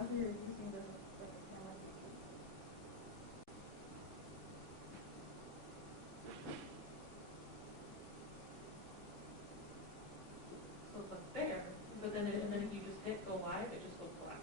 How's your existing business with the camera features? So it's up there, but then and then if you just hit go live, it just goes black.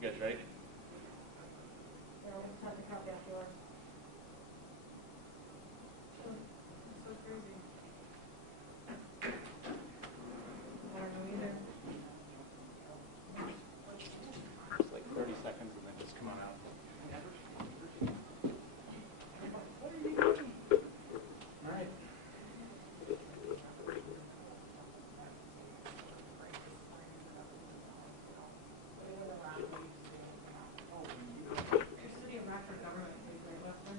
You guys ready? Yeah, we'll have to copy afterwards. So crazy. I don't know either. It's like 30 seconds and then just come on out. What are you doing? All right. City of Rockford government, right, Western?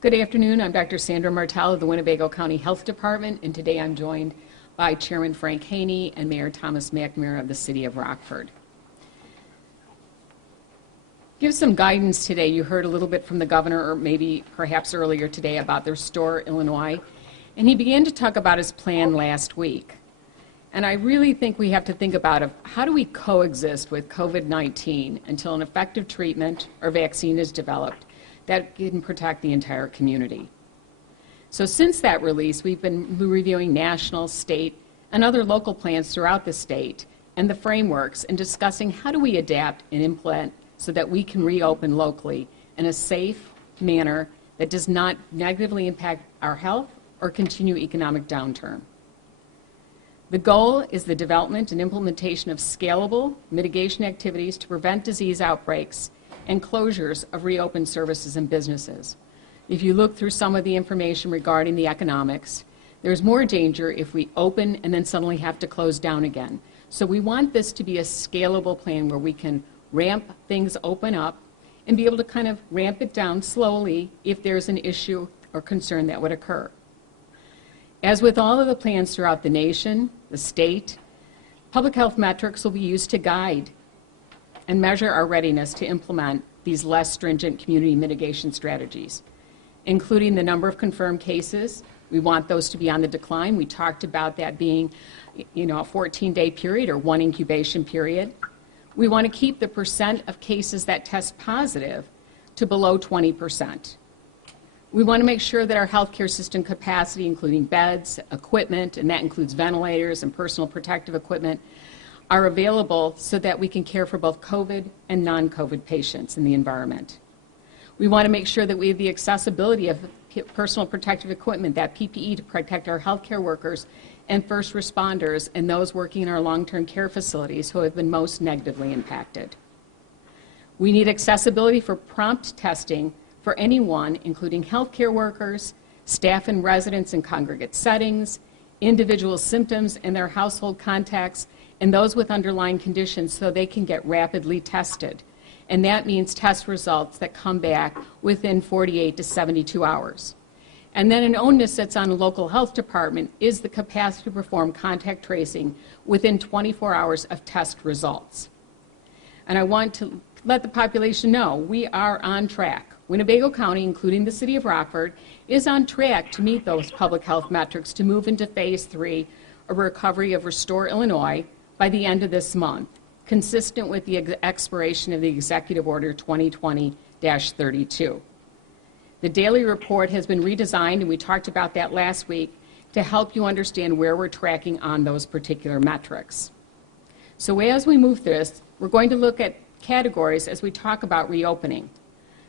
Good afternoon. I'm Dr. Sandra Martell of the Winnebago County Health Department, and today I'm joined by Chairman Frank Haney and Mayor Thomas McNamara of the City of Rockford. Give some guidance today. You heard a little bit from the governor, or maybe perhaps earlier today, about the Restore Illinois, and he began to talk about his plan last week. And I really think we have to think about how do we coexist with COVID-19 until an effective treatment or vaccine is developed that can protect the entire community. So since that release, we've been reviewing national, state, and other local plans throughout the state and the frameworks and discussing how do we adapt and implement so that we can reopen locally in a safe manner that does not negatively impact our health or continue economic downturn. The goal is the development and implementation of scalable mitigation activities to prevent disease outbreaks and closures of reopened services and businesses. If you look through some of the information regarding the economics, there's more danger if we open and then suddenly have to close down again. So we want this to be a scalable plan where we can ramp things open up and be able to kind of ramp it down slowly if there's an issue or concern that would occur. As with all of the plans throughout the nation, the state, public health metrics will be used to guide and measure our readiness to implement these less stringent community mitigation strategies, including the number of confirmed cases. We want those to be on the decline. We talked about that being, a 14-day period or one incubation period. We want to keep the percent of cases that test positive to below 20%. We want to make sure that our healthcare system capacity, including beds, equipment, and that includes ventilators and personal protective equipment, are available so that we can care for both COVID and non-COVID patients in the environment. We want to make sure that we have the accessibility of personal protective equipment, that PPE, to protect our healthcare workers and first responders and those working in our long-term care facilities who have been most negatively impacted. We need accessibility for prompt testing for anyone, including healthcare workers, staff and residents in congregate settings, individual symptoms and their household contacts, and those with underlying conditions so they can get rapidly tested. And that means test results that come back within 48 to 72 hours. And then an onus that's on a local health department is the capacity to perform contact tracing within 24 hours of test results. And I want to let the population know we are on track. Winnebago County, including the City of Rockford, is on track to meet those public health metrics to move into Phase 3 of recovery of Restore Illinois by the end of this month, consistent with the expiration of the Executive Order 2020-32. The daily report has been redesigned, and we talked about that last week, to help you understand where we're tracking on those particular metrics. So as we move through this, we're going to look at categories as we talk about reopening.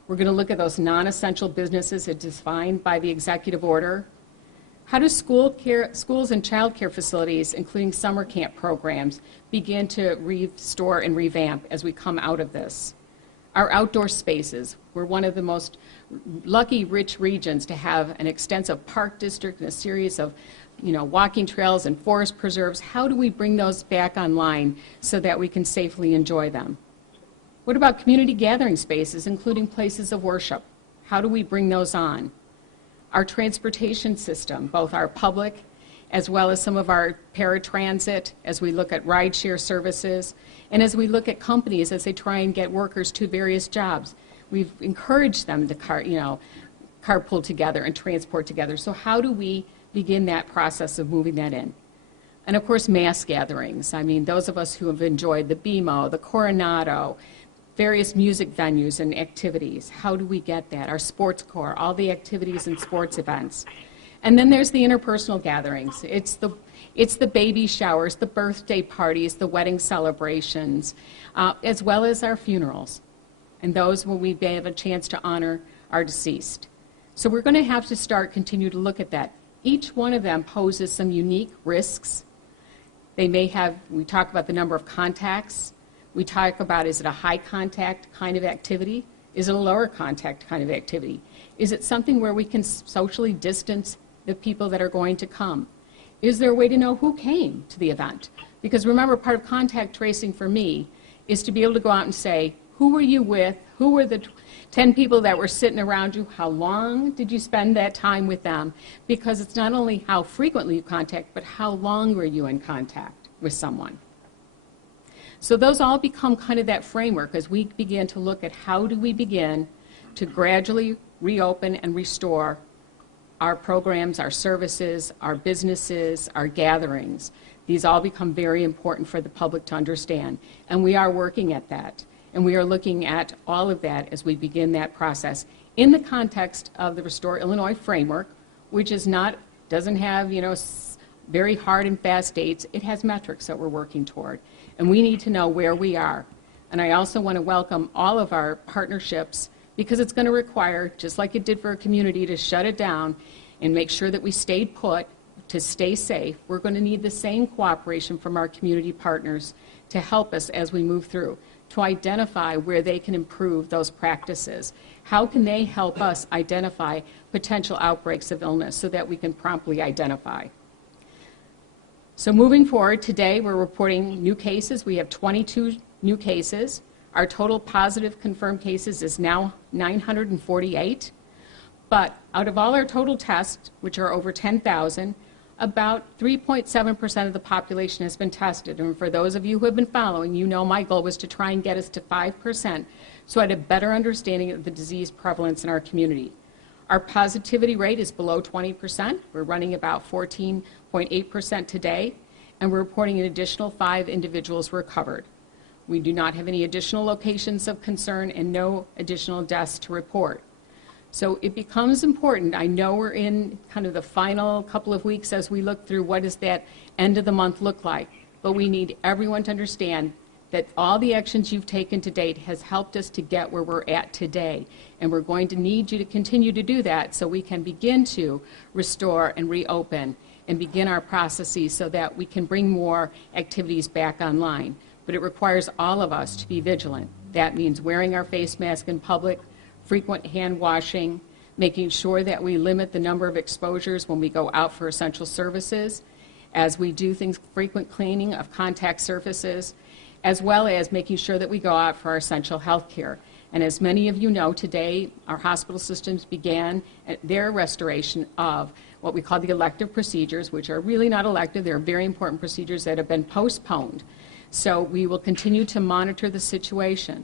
We're going to look at those non-essential businesses as defined by the executive order. How do schools and child care facilities, including summer camp programs, begin to restore and revamp as we come out of this? Our outdoor spaces. We're one of the most lucky, rich regions to have an extensive park district and a series of walking trails and forest preserves. How do we bring those back online so that we can safely enjoy them? What about community gathering spaces, including places of worship? How do we bring those on? Our transportation system, both our public as well as some of our paratransit, as we look at rideshare services, and as we look at companies as they try and get workers to various jobs. We've encouraged them to carpool together and transport together. So how do we begin that process of moving that in? And of course, mass gatherings. I mean, those of us who have enjoyed the BMO, the Coronado, various music venues and activities. How do we get that? Our sports corps, all the activities and sports events. And then there's the interpersonal gatherings. It's the baby showers, the birthday parties, the wedding celebrations, as well as our funerals. And those when we have a chance to honor our deceased. So we're going to have to continue to look at that. Each one of them poses some unique risks. They may have, we talk about the number of contacts. We talk about, is it a high contact kind of activity? Is it a lower contact kind of activity? Is it something where we can socially distance the people that are going to come? Is there a way to know who came to the event? Because remember, part of contact tracing for me is to be able to go out and say, who were you with? Who were the 10 people that were sitting around you? How long did you spend that time with them? Because it's not only how frequently you contact, but how long were you in contact with someone? So those all become kind of that framework as we begin to look at how do we begin to gradually reopen and restore our programs, our services, our businesses, our gatherings. These all become very important for the public to understand. And we are working at that. And we are looking at all of that as we begin that process in the context of the Restore Illinois framework, which doesn't have, very hard and fast dates. It has metrics that we're working toward. And we need to know where we are. And I also want to welcome all of our partnerships, because it's going to require, just like it did for a community, to shut it down and make sure that we stayed put to stay safe. We're going to need the same cooperation from our community partners to help us as we move through, to identify where they can improve those practices. How can they help us identify potential outbreaks of illness so that we can promptly identify? So moving forward, today we're reporting new cases. We have 22 new cases. Our total positive confirmed cases is now 948. But out of all our total tests, which are over 10,000, about 3.7% of the population has been tested. And for those of you who have been following, you know my goal was to try and get us to 5%, so I had a better understanding of the disease prevalence in our community. Our positivity rate is below 20%. We're running about 14.8% today, and we're reporting an additional 5 individuals recovered. We do not have any additional locations of concern and no additional deaths to report. So it becomes important. I know we're in kind of the final couple of weeks as we look through what does that end of the month look like, but we need everyone to understand that all the actions you've taken to date has helped us to get where we're at today. And we're going to need you to continue to do that so we can begin to restore and reopen and begin our processes so that we can bring more activities back online. But it requires all of us to be vigilant. That means wearing our face mask in public, frequent hand washing, making sure that we limit the number of exposures when we go out for essential services, as we do things, frequent cleaning of contact surfaces, as well as making sure that we go out for our essential health care. And as many of you know, today our hospital systems began their restoration of what we call the elective procedures, which are really not elective. They're very important procedures that have been postponed. So we will continue to monitor the situation.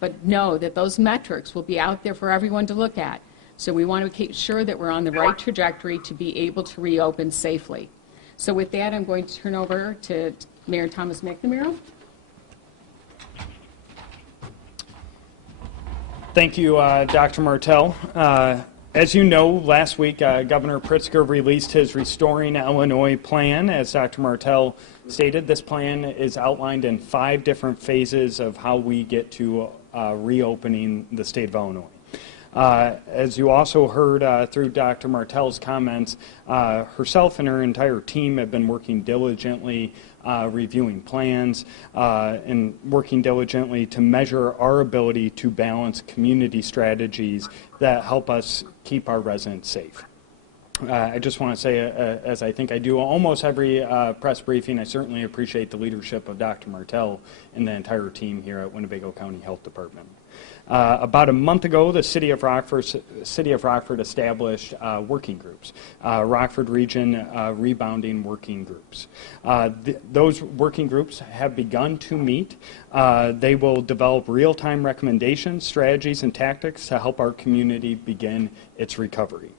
but know that those metrics will be out there for everyone to look at. So we want to make sure that we're on the right trajectory to be able to reopen safely. So with that, I'm going to turn over to Mayor Thomas McNamara. Thank you, Dr. Martell. As you know, last week, Governor Pritzker released his Restoring Illinois plan. As Dr. Martell stated, this plan is outlined in 5 different phases of how we get to reopening the state of Illinois. As you also heard through Dr. Martell's comments, herself and her entire team have been working diligently, reviewing plans, and working diligently to measure our ability to balance community strategies that help us keep our residents safe. I just want to say, as I think I do almost every press briefing, I certainly appreciate the leadership of Dr. Martell and the entire team here at Winnebago County Health Department. About a month ago, the City of Rockford established working groups, Rockford Region Rebounding Working Groups. Those working groups have begun to meet. They will develop real-time recommendations, strategies, and tactics to help our community begin its recovery.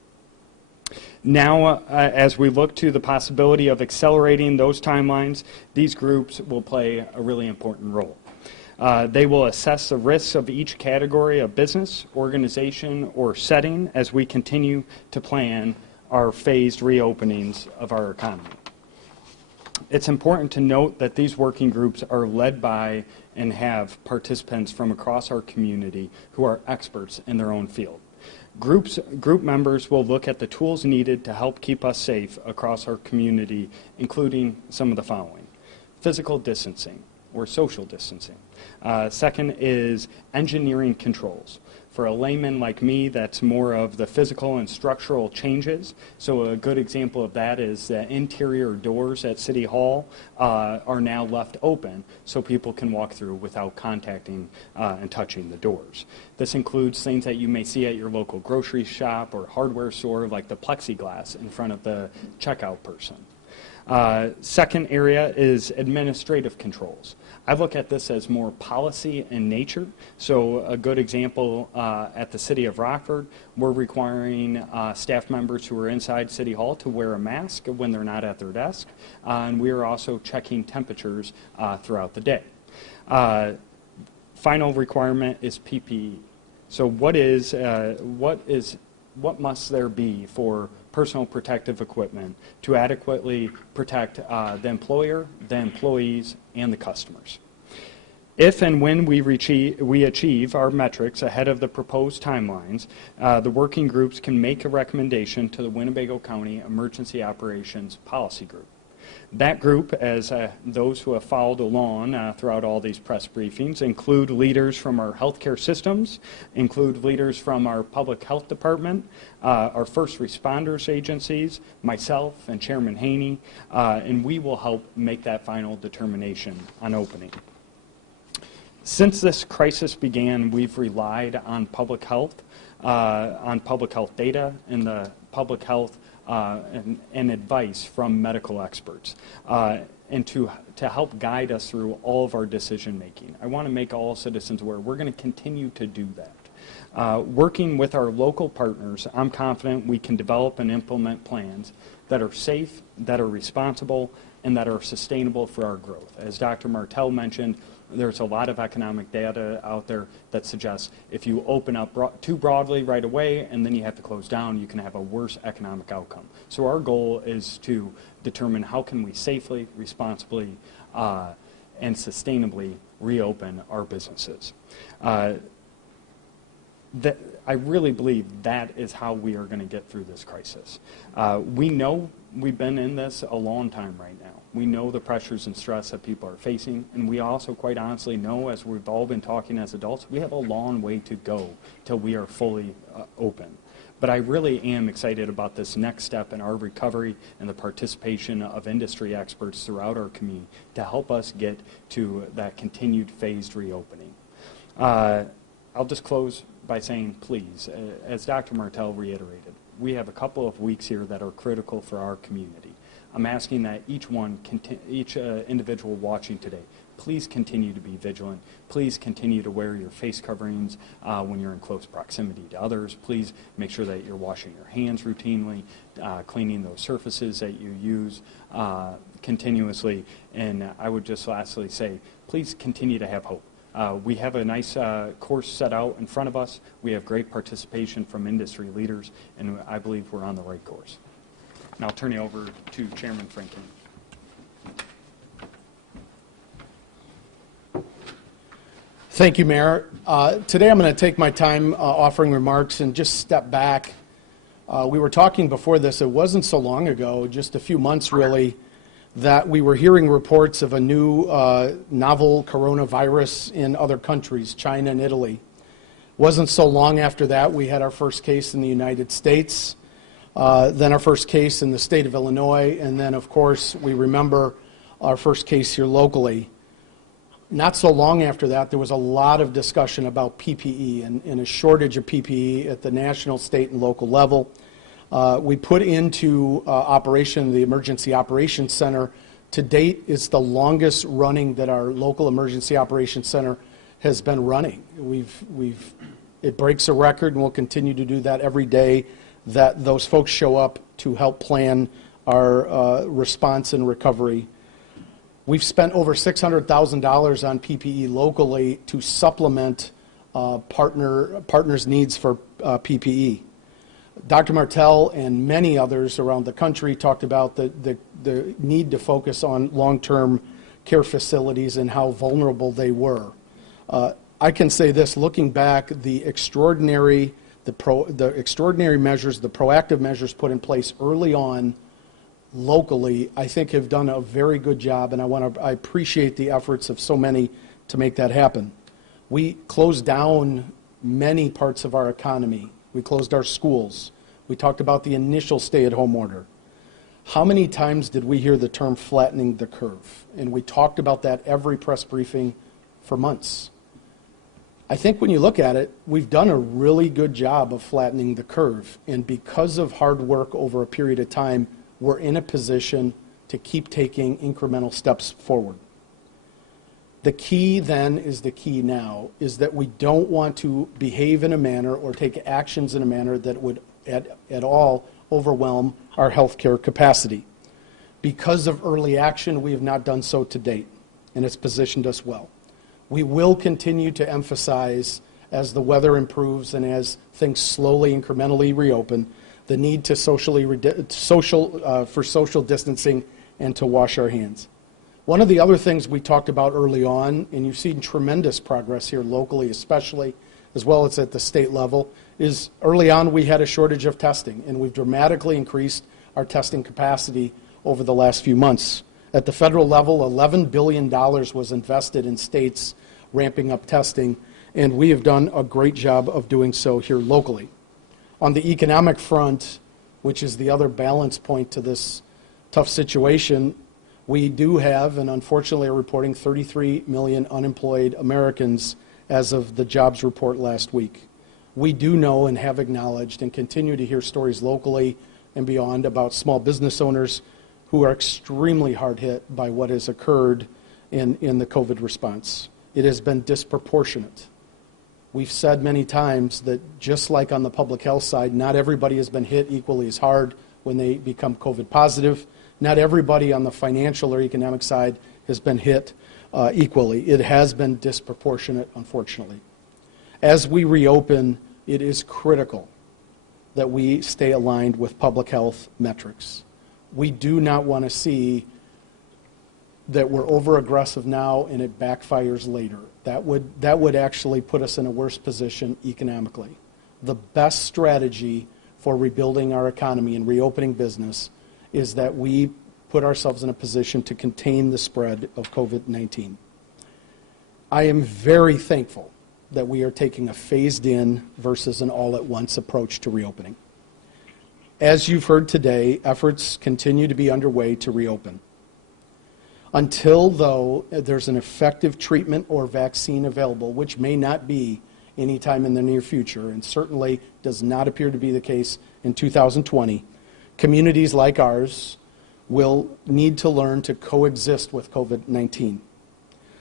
Now, as we look to the possibility of accelerating those timelines, these groups will play a really important role. They will assess the risks of each category of business, organization, or setting as we continue to plan our phased reopenings of our economy. It's important to note that these working groups are led by and have participants from across our community who are experts in their own field. Group members will look at the tools needed to help keep us safe across our community, including some of the following: physical distancing or social distancing. Second is engineering controls. For a layman like me, that's more of the physical and structural changes. So a good example of that is the interior doors at City Hall are now left open so people can walk through without contacting and touching the doors. This includes things that you may see at your local grocery shop or hardware store, like the plexiglass in front of the checkout person. Second area is administrative controls. I look at this as more policy in nature. So a good example at the City of Rockford, we're requiring staff members who are inside City Hall to wear a mask when they're not at their desk. And we are also checking temperatures throughout the day. Final requirement is PPE. So what must there be for personal protective equipment to adequately protect the employer, the employees, and the customers? If and when we achieve our metrics ahead of the proposed timelines, the working groups can make a recommendation to the Winnebago County Emergency Operations Policy Group. That group, as those who have followed along throughout all these press briefings, include leaders from our healthcare systems, include leaders from our public health department, our first responders agencies, myself and Chairman Haney, and we will help make that final determination on opening. Since this crisis began, we've relied on public health data and the public health and advice from medical experts, and to help guide us through all of our decision making. I want to make all citizens aware we're going to continue to do that. Working with our local partners, I'm confident we can develop and implement plans that are safe, that are responsible, and that are sustainable for our growth. As Dr. Martell mentioned, there's a lot of economic data out there that suggests if you open up too broadly right away and then you have to close down, you can have a worse economic outcome. So our goal is to determine how can we safely, responsibly, and sustainably reopen our businesses. I really believe that is how we are going to get through this crisis. We know we've been in this a long time right now. We know the pressures and stress that people are facing, and we also quite honestly know, as we've all been talking as adults, we have a long way to go till we are fully open. But I really am excited about this next step in our recovery and the participation of industry experts throughout our community to help us get to that continued phased reopening. I'll just close by saying, please, as Dr. Martell reiterated, we have a couple of weeks here that are critical for our community. I'm asking that each individual watching today, please continue to be vigilant. Please continue to wear your face coverings when you're in close proximity to others. Please make sure that you're washing your hands routinely, cleaning those surfaces that you use continuously. And I would just lastly say, please continue to have hope. We have a nice course set out in front of us. We have great participation from industry leaders, and I believe we're on the right course. And I'll turn it over to Chairman Franklin. Thank you, Mayor. Today I'm going to take my time offering remarks and just step back. We were talking before this, it wasn't so long ago, just a few months really, that we were hearing reports of a new novel coronavirus in other countries, China and Italy. Wasn't so long after that we had our first case in the United States, then our first case in the state of Illinois, and then of course we remember our first case here locally. Not so long after that, there was a lot of discussion about PPE and a shortage of PPE at the national, state, and local level. We put into operation the Emergency Operations Center. To date, it's the longest running that our local Emergency Operations Center has been running. It breaks a record, and we'll continue to do that every day that those folks show up to help plan our response and recovery. We've spent over $600,000 on PPE locally to supplement partners' needs for PPE. Dr. Martell and many others around the country talked about the need to focus on long-term care facilities and how vulnerable they were. I can say this, looking back, the extraordinary measures, the proactive measures put in place early on locally, I think have done a very good job, and I appreciate the efforts of so many to make that happen. We closed down many parts of our economy. We closed our schools. We talked about the initial stay-at-home order. How many times did we hear the term flattening the curve? And we talked about that every press briefing for months. I think when you look at it, we've done a really good job of flattening the curve, and because of hard work over a period of time, we're in a position to keep taking incremental steps forward. The key then is the key now, is that we don't want to behave in a manner or take actions in a manner that would at all overwhelm our healthcare capacity. Because of early action, we have not done so to date, and it's positioned us well. We will continue to emphasize, as the weather improves and as things slowly, incrementally reopen, the need to for social distancing and to wash our hands. One of the other things we talked about early on, and you've seen tremendous progress here locally especially, as well as at the state level, is early on we had a shortage of testing, and we've dramatically increased our testing capacity over the last few months. At the federal level, $11 billion was invested in states ramping up testing, and we have done a great job of doing so here locally. On the economic front, which is the other balance point to this tough situation, we do have, and unfortunately are reporting, 33 million unemployed Americans as of the jobs report last week. We do know and have acknowledged and continue to hear stories locally and beyond about small business owners who are extremely hard hit by what has occurred in the COVID response. It has been disproportionate. We've said many times that just like on the public health side, not everybody has been hit equally as hard when they become COVID positive. Not everybody on the financial or economic side has been hit equally. It has been disproportionate, unfortunately. As we reopen, it is critical that we stay aligned with public health metrics. We do not want to see that we're over-aggressive now and it backfires later. That would actually put us in a worse position economically. The best strategy for rebuilding our economy and reopening business is that we put ourselves in a position to contain the spread of COVID-19. I am very thankful that we are taking a phased-in versus an all-at-once approach to reopening. As you've heard today, efforts continue to be underway to reopen. Until, though, there's an effective treatment or vaccine available, which may not be anytime in the near future, and certainly does not appear to be the case in 2020, communities like ours will need to learn to coexist with COVID-19.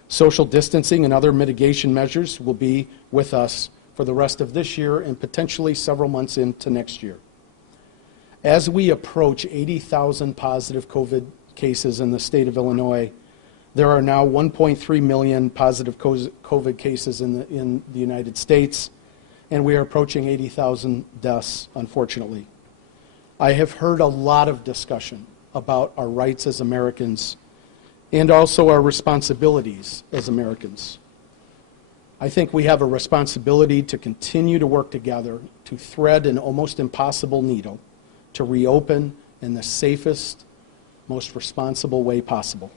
Social distancing and other mitigation measures will be with us for the rest of this year and potentially several months into next year. As we approach 80,000 positive COVID cases in the state of Illinois, there are now 1.3 million positive COVID cases in the United States, and we are approaching 80,000 deaths, unfortunately. I have heard a lot of discussion about our rights as Americans and also our responsibilities as Americans. I think we have a responsibility to continue to work together to thread an almost impossible needle to reopen in the safest, most responsible way possible.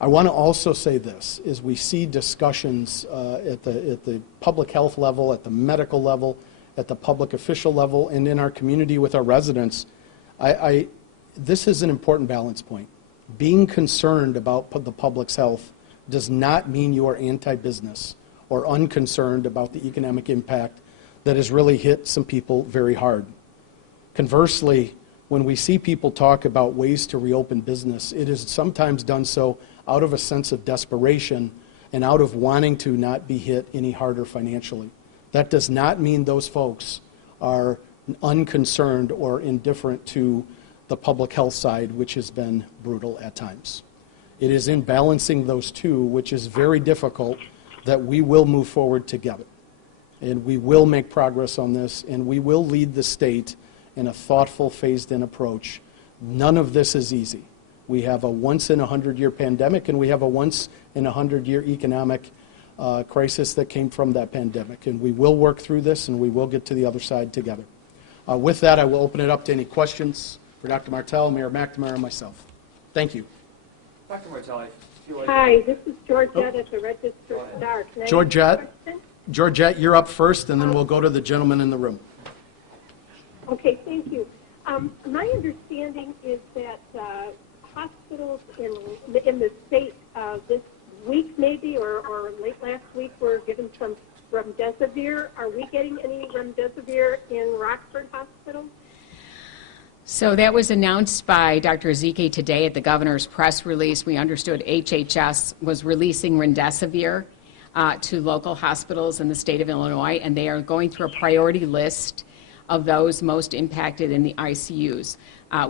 I want to also say this, as we see discussions at the public health level, at the medical level, at the public official level, and in our community with our residents, this is an important balance point. Being concerned about the public's health does not mean you are anti-business or unconcerned about the economic impact that has really hit some people very hard. Conversely, when we see people talk about ways to reopen business, it is sometimes done so out of a sense of desperation and out of wanting to not be hit any harder financially. That does not mean those folks are unconcerned or indifferent to the public health side, which has been brutal at times. It is in balancing those two, which is very difficult, that we will move forward together. And we will make progress on this, and we will lead the state in a thoughtful, phased-in approach. None of this is easy. We have a once-in-a-100-year pandemic, and we have a once-in-a-100-year economic crisis that came from that pandemic. And we will work through this, and we will get to the other side together. With that, I will open it up to any questions for Dr. Martell, Mayor McNamara, and myself. Thank you. Dr. Martell, I feel like... Hi, this is Georgette at the Register Star. Can I ask a question? Georgette, you're up first, and then we'll go to the gentleman in the room. Okay, thank you. My understanding is that hospitals in the state this week maybe or late last week were given some remdesivir. Are we getting any remdesivir in Rockford Hospital? So that was announced by Dr. Ezike today at the governor's press release. We understood HHS was releasing remdesivir to local hospitals in the state of Illinois, and they are going through a priority list of those most impacted in the ICUs.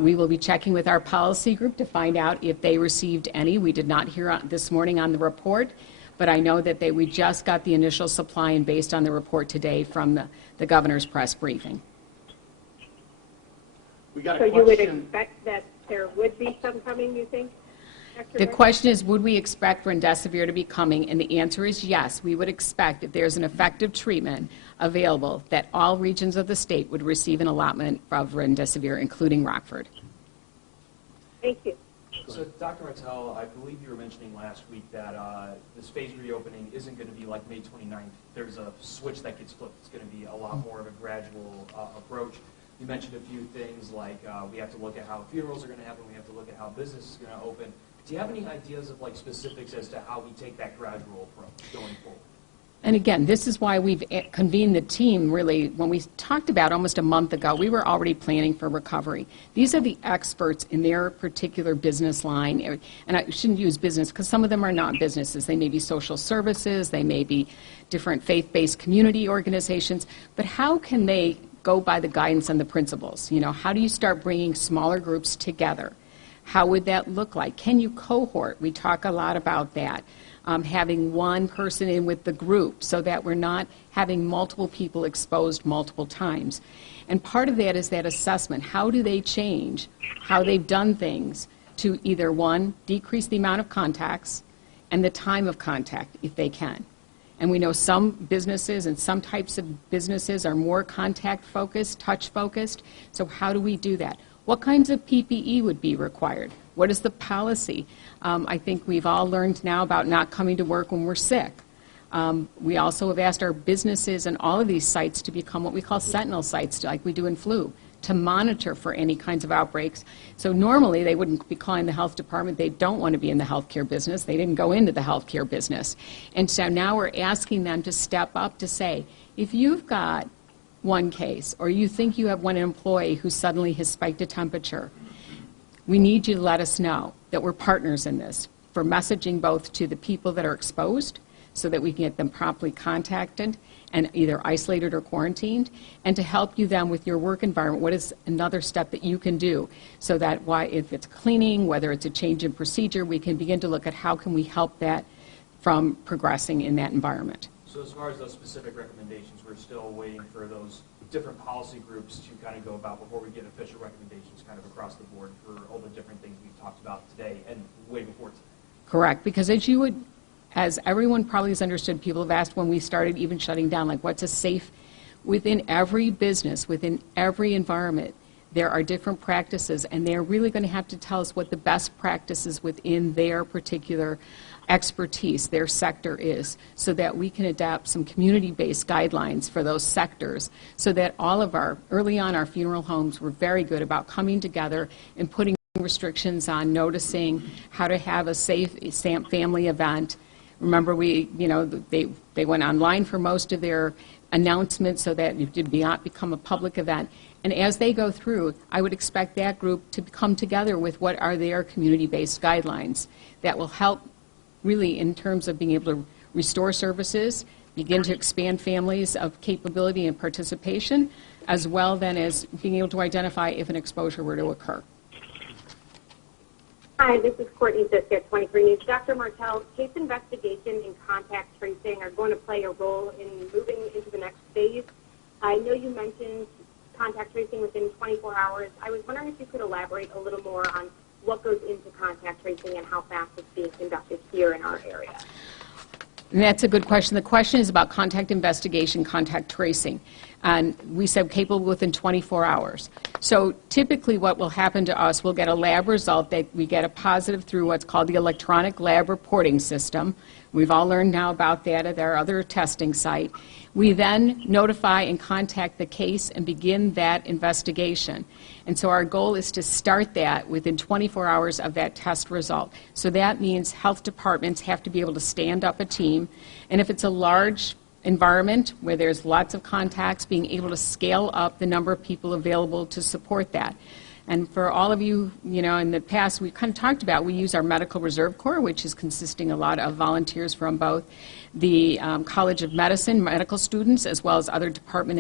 We will be checking with our policy group to find out if they received any. We did not hear this morning on the report, but I know that we just got the initial supply, and based on the report today from the governor's press briefing. We got So a you would question. expect that there would be some coming, you think? The question is, would we expect remdesivir to be coming? And the answer is yes. We would expect, if there's an effective treatment available, that all regions of the state would receive an allotment of remdesivir, including Rockford. Thank you. So, Dr. Martell, I believe you were mentioning last week that this phased reopening isn't going to be like May 29th. There's a switch that gets flipped. It's going to be a lot more of a gradual approach. You mentioned a few things like we have to look at how funerals are going to happen. We have to look at how business is going to open. Do you have any ideas of specifics as to how we take that gradual approach going forward? And again, this is why we've convened the team, really. When we talked about almost a month ago, we were already planning for recovery. These are the experts in their particular business line. And I shouldn't use business because some of them are not businesses. They may be social services. They may be different faith-based community organizations. But how can they go by the guidance and the principles? How do you start bringing smaller groups together? How would that look like? Can you cohort? We talk a lot about that. Having one person in with the group so that we're not having multiple people exposed multiple times. And part of that is that assessment. How do they change how they've done things to either, one, decrease the amount of contacts and the time of contact if they can. And we know some businesses and some types of businesses are more contact-focused, touch-focused. So how do we do that? What kinds of PPE would be required? What is the policy? I think we've all learned now about not coming to work when we're sick. We also have asked our businesses and all of these sites to become what we call sentinel sites, like we do in flu, to monitor for any kinds of outbreaks. So normally they wouldn't be calling the health department. They don't want to be in the healthcare business. They didn't go into the healthcare business. And so now we're asking them to step up to say, if you've got one case or you think you have one employee who suddenly has spiked a temperature, we need you to let us know that we're partners in this for messaging both to the people that are exposed so that we can get them promptly contacted and either isolated or quarantined, and to help you then with your work environment, what is another step that you can do so that if it's cleaning, whether it's a change in procedure, we can begin to look at how can we help that from progressing in that environment. So as far as those specific recommendations, we're still waiting for those different policy groups to kind of go about before we get official recommendations kind of across the board for all the different things we've talked about today and way before today. Correct, because as everyone probably has understood, people have asked when we started even shutting down, like what's a safe, within every business, within every environment, there are different practices, and they're really going to have to tell us what the best practices within their particular expertise, their sector is, so that we can adapt some community-based guidelines for those sectors, so that all of early on our funeral homes were very good about coming together and putting restrictions on noticing how to have a safe family event. Remember, they went online for most of their announcements so that it did not become a public event. And as they go through, I would expect that group to come together with what are their community-based guidelines that will help really in terms of being able to restore services, begin to expand families of capability and participation, as well then as being able to identify if an exposure were to occur. Hi, this is Courtney Siska at 23 News. Dr. Martell, case investigation and contact tracing are going to play a role in moving into the next phase. I know you mentioned contact tracing within 24 hours. I was wondering if you could elaborate a little more on what goes into contact tracing and how fast it's being conducted here in our area. And that's a good question. The question is about contact investigation, contact tracing. And we said capable within 24 hours. So typically what will happen to us, we'll get a lab result that we get a positive through what's called the electronic lab reporting system. We've all learned now about that at our other testing site. We then notify and contact the case and begin that investigation. And so our goal is to start that within 24 hours of that test result. So that means health departments have to be able to stand up a team. And if it's a large environment where there's lots of contacts, being able to scale up the number of people available to support that. And for all of you, in the past, we kind of talked about, we use our Medical Reserve Corps, which is consisting a lot of volunteers from both the College of Medicine, medical students, as well as other department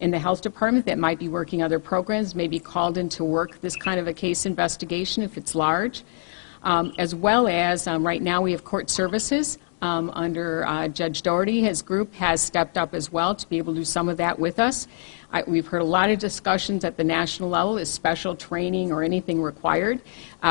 in the health department that might be working other programs, may be called in to work this kind of a case investigation if it's large. As well as right now we have court services under Judge Doherty. His group has stepped up as well to be able to do some of that with us. We've heard a lot of discussions at the national level. Is special training or anything required?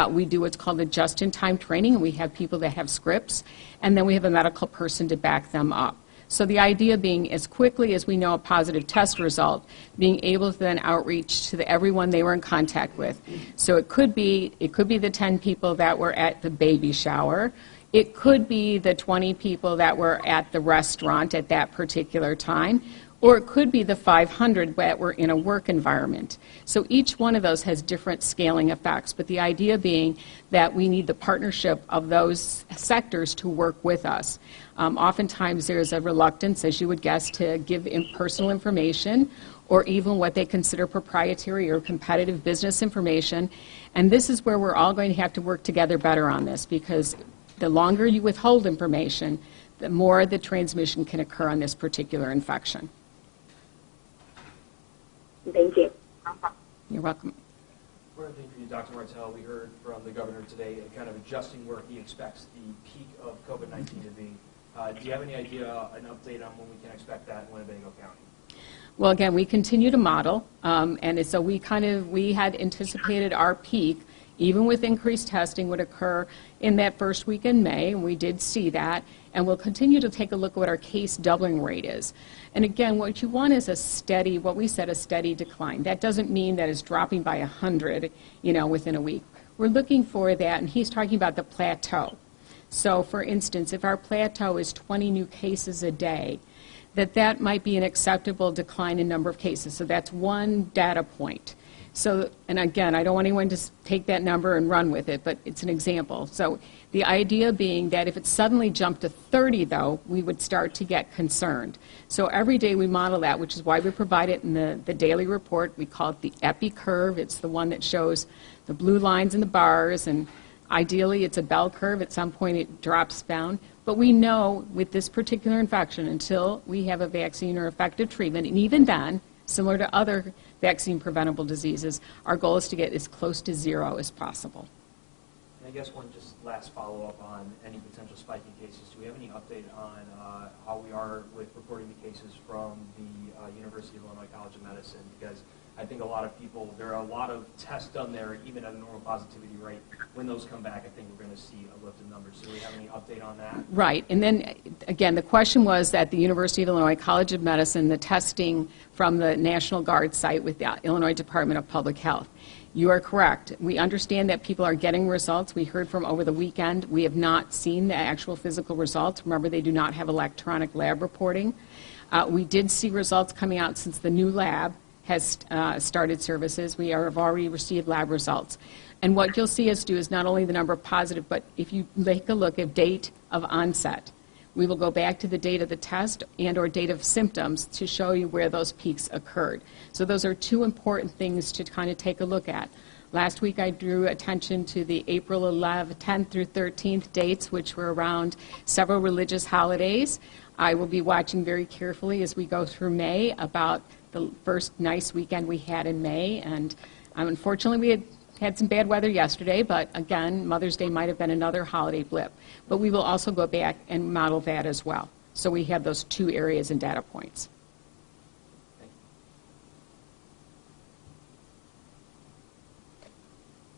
We do what's called a just-in-time training, and we have people that have scripts, and then we have a medical person to back them up. So the idea being, as quickly as we know a positive test result, being able to then outreach to everyone they were in contact with. So it could be the 10 people that were at the baby shower. It could be the 20 people that were at the restaurant at that particular time. Or it could be the 500 that were in a work environment. So each one of those has different scaling effects, but the idea being that we need the partnership of those sectors to work with us. Oftentimes there's a reluctance, as you would guess, to give personal information or even what they consider proprietary or competitive business information. And this is where we're all going to have to work together better on this, because the longer you withhold information, the more the transmission can occur on this particular infection. Thank you. You're welcome. One other thing for you, Dr. Martell, we heard from the governor today kind of adjusting where he expects the peak of COVID-19 to be. Do you have any idea, an update on when we can expect that in Winnebago County? Well, again, we continue to model, and so we had anticipated our peak, even with increased testing, would occur in that first week in May, and we did see that, and we'll continue to take a look at what our case doubling rate is. And again, what you want is a steady, what we said, a steady decline. That doesn't mean that it's dropping by 100, within a week. We're looking for that, and he's talking about the plateau. So, for instance, if our plateau is 20 new cases a day, that might be an acceptable decline in number of cases. So that's one data point. So, and again, I don't want anyone to take that number and run with it, but it's an example. So the idea being that if it suddenly jumped to 30, though, we would start to get concerned. So every day we model that, which is why we provide it in the daily report. We call it the epi curve. It's the one that shows the blue lines and the bars, and ideally it's a bell curve. At some point it drops down. But we know with this particular infection, until we have a vaccine or effective treatment, and even then, similar to other vaccine-preventable diseases, our goal is to get as close to 0 as possible. And I guess one just last follow-up on any potential spike in cases. Do we have any update on how we are with reporting the cases from the University of Illinois College of Medicine? Because I think a lot of people, there are a lot of tests done there, even at a normal positivity rate. When those come back, I think we're going to see a lift in numbers. So do we have any update on that? Right. And then, again, the question was at the University of Illinois College of Medicine, the testing from the National Guard site with the Illinois Department of Public Health. You are correct. We understand that people are getting results. We heard from over the weekend. We have not seen the actual physical results. Remember, they do not have electronic lab reporting. We did see results coming out since the new lab has started services. We have already received lab results. And what you'll see us do is not only the number of positive, but if you take a look at date of onset, we will go back to the date of the test and or date of symptoms to show you where those peaks occurred. So those are two important things to kind of take a look at. Last week I drew attention to the April 11th, 10th through 13th dates, which were around several religious holidays. I will be watching very carefully as we go through May about the first nice weekend we had in May. And unfortunately we had some bad weather yesterday, but again, Mother's Day might have been another holiday blip. But we will also go back and model that as well. So we have those two areas and data points.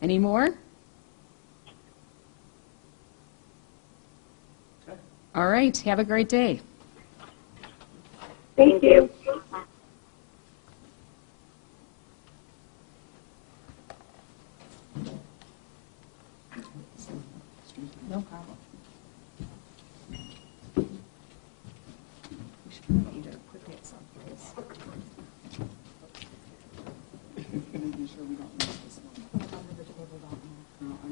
Any more? All right, have a great day. Thank you. No problem.